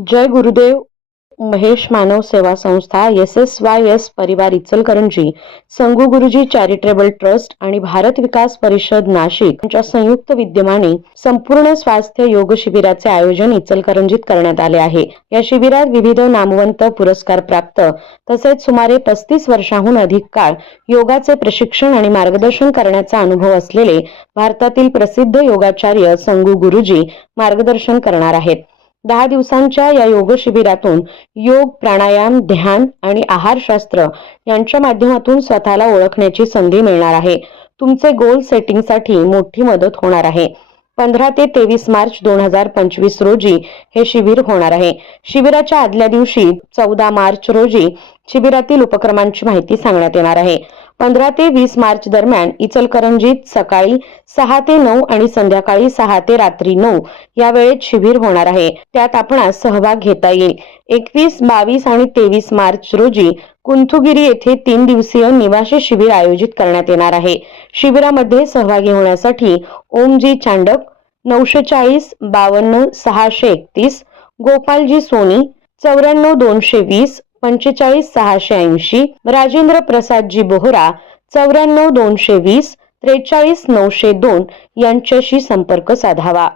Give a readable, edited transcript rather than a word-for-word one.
जय गुरुदेव. महेश मानव सेवा संस्था SSYS परिवार इचलकरंजी, संगू गुरुजी चॅरिटेबल ट्रस्ट आणि भारत विकास परिषद नाशिक यांच्या संयुक्त विद्यमाने संपूर्ण स्वास्थ्य योग शिबिराचे आयोजन इचलकरंजीत करण्यात आले आहे. या शिबिरात विविध नामवंत पुरस्कार प्राप्त तसेच सुमारे 35 वर्षांहून अधिक काळ योगाचे प्रशिक्षण आणि मार्गदर्शन करण्याचा अनुभव असलेले भारतातील प्रसिद्ध योगाचार्य संगू गुरुजी मार्गदर्शन करणार आहेत. 10 दिवसांच्या या योग शिबिरातून योग, प्राणायाम, ध्यान आणि आहारशास्त्र यांच्या माध्यमातून स्वतःला ओळखण्याची संधी मिळणार आहे. तुमचे गोल सेटिंगसाठी मोठी मदत होणार आहे. 15 ते 23 मार्च 2025 रोजी हे शिबिर होणार आहे. शिबिराच्या आदल्या दिवशी 14 मार्च रोजी शिबिरातील उपक्रमांची माहिती सांगण्यात येणार आहे. 15 ते 20 मार्च दरम्यान इचलकरंजीत सकाळी 6 ते 9 आणि संध्याकाळी 6 ते रात्री 9 या वेळेत शिबिर होणार आहे. त्यात आपणास सहभाग घेता येईल. 21, 22 आणि 23 मार्च रोजी कुंथुगिरी येथे 3 दिवसीय निवासी शिबिर आयोजित करण्यात येणार आहे. शिबिरामध्ये सहभागी होण्यासाठी ओमजी चांडक 940 52 631, गोपालजी सोनी 94 220 45 680, राजेंद्र प्रसादजी बोहरा 94 220 43 902 यांच्याशी संपर्क साधावा.